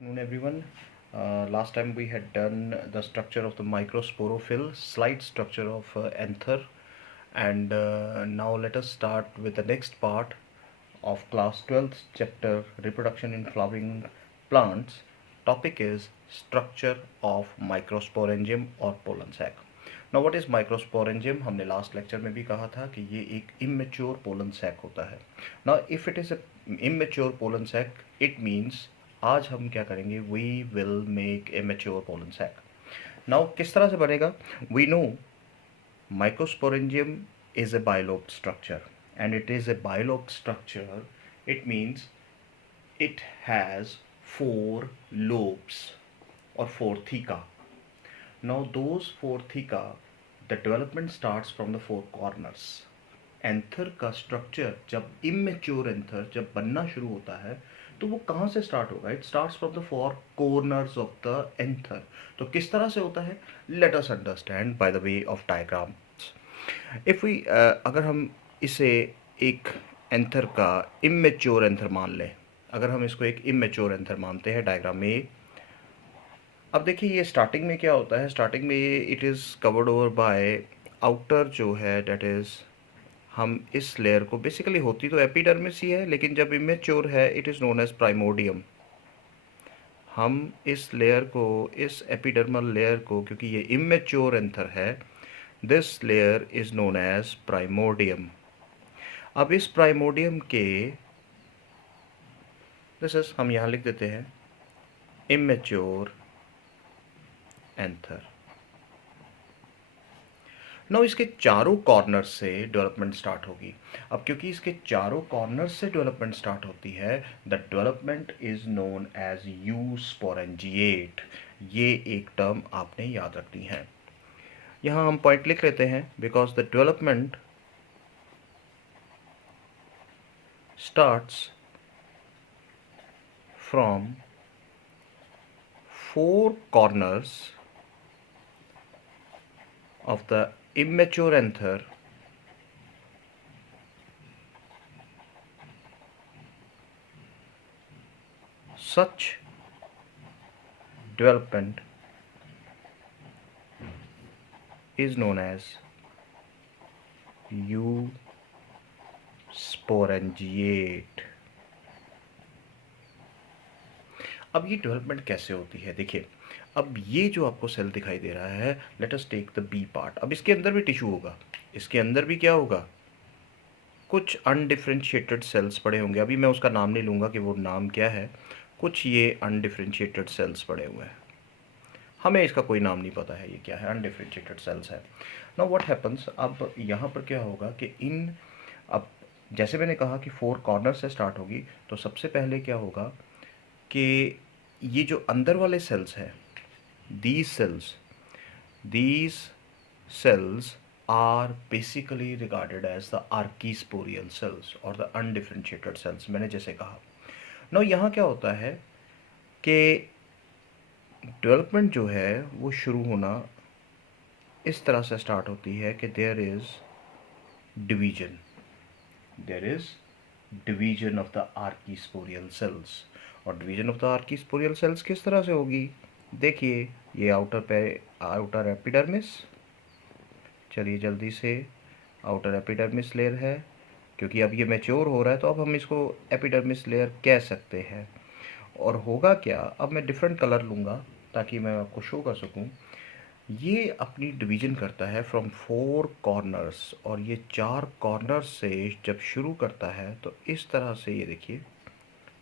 Afternoon everyone. Last time we had done the structure of the microsporophyll, slight structure of anther, and now let us start with the next part of class 12th chapter reproduction in flowering plants. Topic is structure of microsporangium or pollen sac. Now what is microsporangium? हमने last lecture में भी कहा था कि ये एक immature pollen sac होता है. Now if it is a immature pollen sac, it means आज हम क्या करेंगे, we will make a mature pollen sac. Now किस तरह से बनेगा? We know microsporangium is a bilobed structure, and it is a bilobed structure. It means it has 4 lobes or 4 theca. Now those 4 theca, the development starts from the 4 corners. Anther का structure जब immature anther जब बनना शुरू होता है तो वो कहाँ से स्टार्ट होगा? It starts from the 4 corners of the anther. तो किस तरह से होता है? Let us understand by the way of diagram. If we अगर हम इसे एक एंथर का इमेच्योर एंथर मान लें, अगर हम इसको एक इमेच्योर एंथर मानते हैं डायग्राम में, अब देखिए ये स्टार्टिंग में क्या होता है. स्टार्टिंग में ये it is covered over by outer जो है, डेट इज़ हम इस लेयर को, बेसिकली होती तो एपिडर्मिस ही है, लेकिन जब इमेच्योर है it is known as primordium. हम इस लेयर को, इस एपिडर्मल लेयर को, क्योंकि ये इमेच्योर एंथर है, this layer is known as primordium. अब इस प्राइमोडियम के, दिस इज, हम यहाँ लिख देते हैं इमेच्योर एंथर. नो इसके चारों कॉर्नर से डेवलपमेंट स्टार्ट होगी. अब क्योंकि इसके चारों कॉर्नर से डेवलपमेंट स्टार्ट होती है, the development is known as eusporangiate. ये एक टर्म आपने याद रखनी है. यहाँ हम पॉइंट लिख लेते हैं, because the development starts from 4 corners of the immature anther such development is known as eusporangiate. अब ये डेवलपमेंट कैसे होती है? देखिए, अब ये जो आपको सेल दिखाई दे रहा है, let us take the B part. अब इसके अंदर भी टिश्यू होगा, इसके अंदर भी क्या होगा? कुछ अनडिफ्रेंशिएटेड सेल्स पड़े होंगे. अभी मैं उसका नाम नहीं लूँगा कि वो नाम क्या है. कुछ ये अनडिफ्रेंशिएटेड सेल्स पड़े हुए हैं, हमें इसका कोई नाम नहीं पता है ये क्या है, अनडिफ्रेंशिएटेड सेल्स है. नाउ व्हाट हैपन्स, अब यहाँ पर क्या होगा कि अब जैसे मैंने कहा कि 4 कॉर्नर से स्टार्ट होगी, तो सबसे पहले क्या होगा कि ये जो अंदर वाले सेल्स हैं, these cells are basically regarded as the archisporial cells or the undifferentiated cells. मैंने जैसे कहा. now यहाँ क्या होता है कि डेवलपमेंट जो है वो शुरू होना इस तरह से स्टार्ट होती है कि there is division of the archesporial cells. और division of the archesporial cells किस तरह से होगी? देखिए, ये आउटर एपिडर्मिस, चलिए जल्दी से, आउटर एपिडर्मिस लेयर है. क्योंकि अब ये मैच्योर हो रहा है तो अब हम इसको एपिडर्मिस लेयर कह सकते हैं. और होगा क्या, अब मैं डिफरेंट कलर लूँगा ताकि मैं आपको शो कर सकूँ. ये अपनी डिवीजन करता है फ्रॉम 4 कॉर्नर्स, और ये 4 कॉर्नर्स से जब शुरू करता है तो इस तरह से, ये देखिए,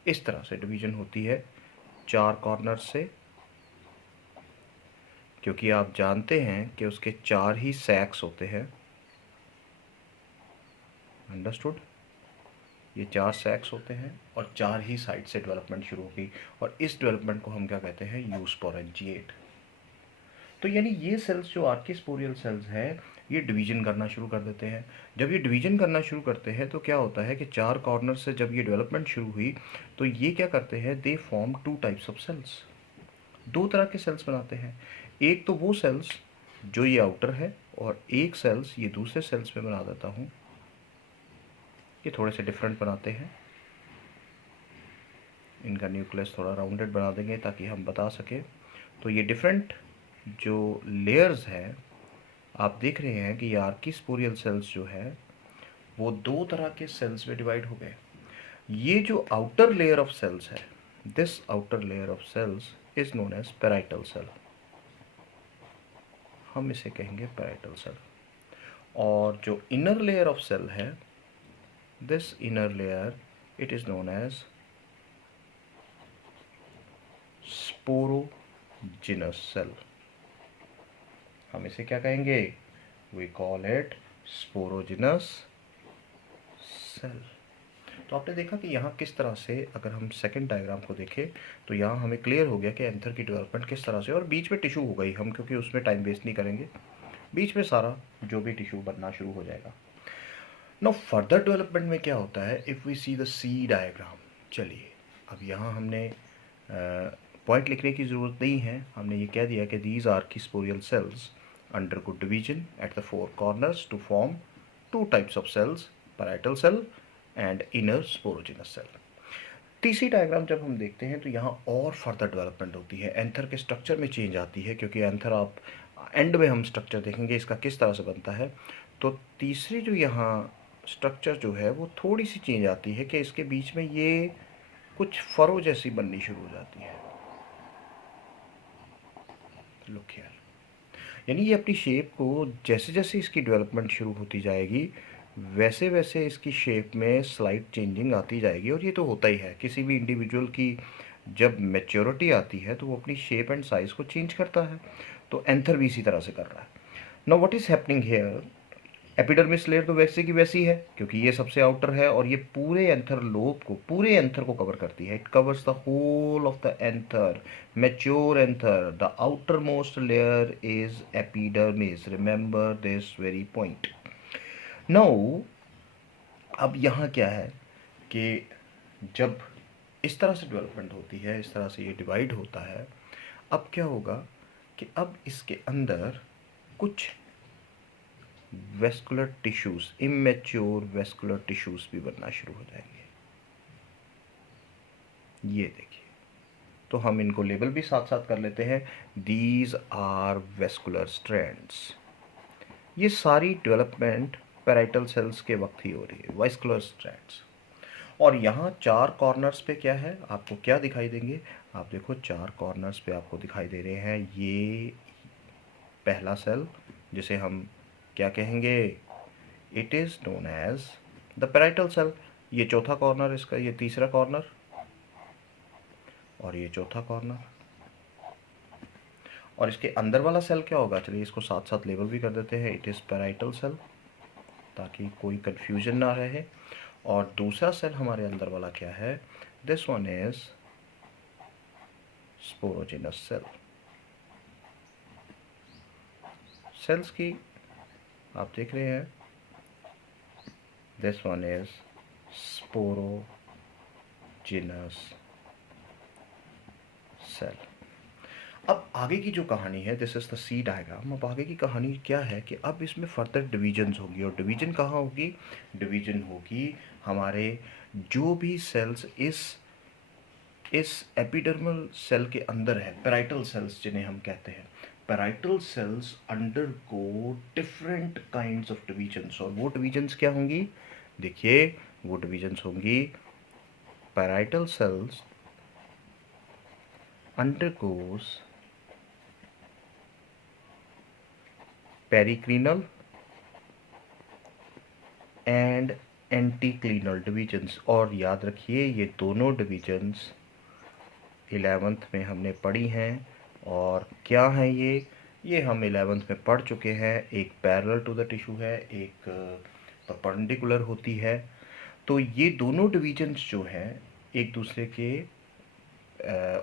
इस तरह से डिवीजन होती है 4 कॉर्नर से. क्योंकि आप जानते हैं कि उसके 4 ही सैक्स होते हैं. अंडरस्टूड? ये 4 सैक्स होते हैं और 4 ही साइड से डेवलपमेंट शुरू होगी, और इस डेवलपमेंट को हम क्या कहते हैं? यूस्पोरेंजिएट. तो यानी ये सेल्स जो आर्कीस्पोरियल सेल्स हैं, ये डिवीजन करना शुरू कर देते हैं. जब ये डिवीजन करना शुरू करते हैं तो क्या होता है कि 4 कॉर्नर से जब ये डेवलपमेंट शुरू हुई तो ये क्या करते हैं? They form 2 types of cells. 2 तरह के सेल्स बनाते हैं. एक तो वो सेल्स जो ये आउटर है, और एक सेल्स ये दूसरे सेल्स में बना देता हूँ. ये थोड़े से डिफरेंट बनाते हैं. इनका न्यूक्लियस थोड़ा राउंडेड बना देंगे ताकि हम बता सकें। तो ये डिफरेंट जो लेयर्स हैं, आप देख रहे हैं कि ये आर्किस्पोरियल सेल्स जो है वो दो तरह के सेल्स में डिवाइड हो गए। ये जो आउटर लेयर ऑफ सेल्स है, this outer layer of cells is known as parietal cell, हम इसे कहेंगे पैराइटल सेल। और जो इनर लेयर ऑफ सेल है, this inner layer it is known as sporogenous cell, हम इसे क्या कहेंगे, we call it sporogenous cell. तो आपने देखा कि यहाँ किस तरह से, अगर हम सेकंड डायग्राम को देखें तो यहाँ हमें क्लियर हो गया कि एंथर की डेवलपमेंट किस तरह से, और बीच में टिश्यू हो गई, हम क्योंकि उसमें टाइम वेस्ट नहीं करेंगे, बीच में सारा जो भी टिश्यू बनना शुरू हो जाएगा। नाउ फर्दर डेवलपमेंट में क्या होता है, if we see the C diagram. चलिए अब यहाँ हमने पॉइंट लिखने की ज़रूरत नहीं है, हमने ये कह दिया कि these archesporial cells undergo division at the four corners to form two types of cells, parietal cell and inner sporogenous cell. तीसरी डायग्राम जब हम देखते हैं तो यहाँ और फर्दर डेवलपमेंट होती है, एंथर के स्ट्रक्चर में चेंज आती है, क्योंकि एंथर आप एंड में हम स्ट्रक्चर देखेंगे इसका किस तरह से बनता है। तो तीसरी जो यहाँ स्ट्रक्चर जो है वो थोड़ी सी चेंज आती है कि इसके बीच में ये कुछ फरो जैसी बननी शुरू हो जाती है। लुक हियर, यानी ये अपनी शेप को जैसे जैसे इसकी डेवलपमेंट शुरू होती जाएगी वैसे वैसे इसकी शेप में स्लाइट चेंजिंग आती जाएगी। और ये तो होता ही है, किसी भी इंडिविजुअल की जब मैच्योरिटी आती है तो वो अपनी शेप एंड साइज़ को चेंज करता है। तो एंथर भी इसी तरह से कर रहा है। Now what is happening here, epidermis layer तो वैसे की वैसी है क्योंकि ये सबसे आउटर है और ये पूरे एंथर लोब को, पूरे एंथर को कवर करती है। It covers the whole of the anther, mature anther. The outermost layer is epidermis, remember this very point. Now अब यहाँ क्या है कि जब इस तरह से डेवलपमेंट होती है, इस तरह से ये डिवाइड होता है, अब क्या होगा कि अब इसके अंदर कुछ vascular tissues, immature vascular tissues भी बनना शुरू हो जाएंगे। ये देखिए, तो हम इनको लेबल भी साथ साथ कर लेते हैं, दीज आर वेस्कुलर स्ट्रैंड्स। ये सारी डेवलपमेंट पैराइटल सेल्स के वक्त ही हो रही है, वेस्कुलर स्ट्रैंड्स। और यहाँ चार कॉर्नर्स पे क्या है, आपको क्या दिखाई देंगे, आप देखो चार कॉर्नर्स पे आपको दिखाई दे रहे हैं, ये पहला सेल जिसे हम क्या कहेंगे, it is known as the parietal cell. ये चौथा कॉर्नर इसका, ये तीसरा कॉर्नर और ये चौथा कॉर्नर। और इसके अंदर वाला सेल क्या होगा, चलिए इसको साथ साथ लेबल भी कर देते हैं, इट इज़ पैराइटल सेल ताकि कोई कंफ्यूजन ना रहे। और दूसरा सेल हमारे अंदर वाला क्या है, this one is sporogenous cell. Cells की आप देख रहे हैं, this one is sporogenous cell. अब आगे की जो कहानी है, this is the C diagram. अब आगे की कहानी क्या है कि अब इसमें फर्दर डिवीजन्स होगी। और डिवीजन कहाँ होगी, डिवीजन होगी हमारे जो भी सेल्स इस एपिडर्मल सेल के अंदर है, पैराइटल सेल्स जिन्हें हम कहते हैं। Parietal cells undergo different kinds of divisions. और वो डिवीजन्स क्या होंगी, देखिए वो डिवीजन्स होंगी, parietal cells undergoes periclinal and anticlinal divisions. और याद रखिए ये दोनों डिवीजन्स 11th में हमने पढ़ी हैं। और क्या हैं ये हम 11th में पढ़ चुके हैं। एक पैरेलल टू द टिश्यू है, एक परपेंडिकुलर होती है। तो ये दोनों डिवीजन्स जो हैं एक दूसरे के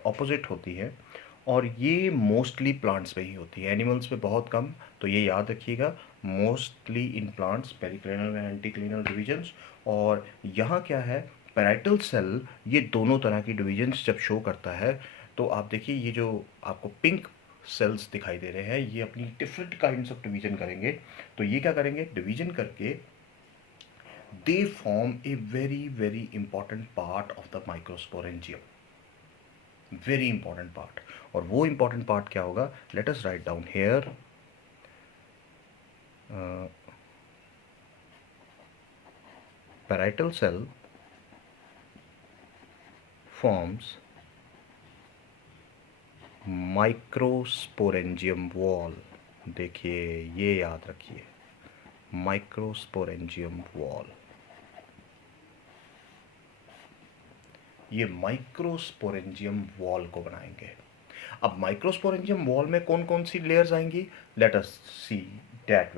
ऑपोजिट होती है। और ये मोस्टली प्लांट्स में ही होती है, एनिमल्स में बहुत कम। तो ये याद रखिएगा, mostly in plants periclinal and anticlinal divisions. और यहाँ क्या है, पैराइटल सेल ये दोनों तरह की डिवीजन्स जब शो करता है तो आप देखिए ये जो आपको पिंक सेल्स दिखाई दे रहे हैं ये अपनी डिफरेंट काइंड्स ऑफ डिवीजन करेंगे। तो ये क्या करेंगे, डिवीजन करके they form a very very important part of the microsporangium. Very important part. और वो इंपॉर्टेंट पार्ट क्या होगा? Let us write down here. Parietal cell forms microsporangium wall. देखिए, ये याद रखिए, माइक्रोस्पोरेंजियम वॉल। ये माइक्रोस्पोरेंजियम वॉल को बनाएंगे। अब माइक्रोस्पोरेंजियम वॉल में कौन कौन सी लेयर्स आएंगी? Let us see that.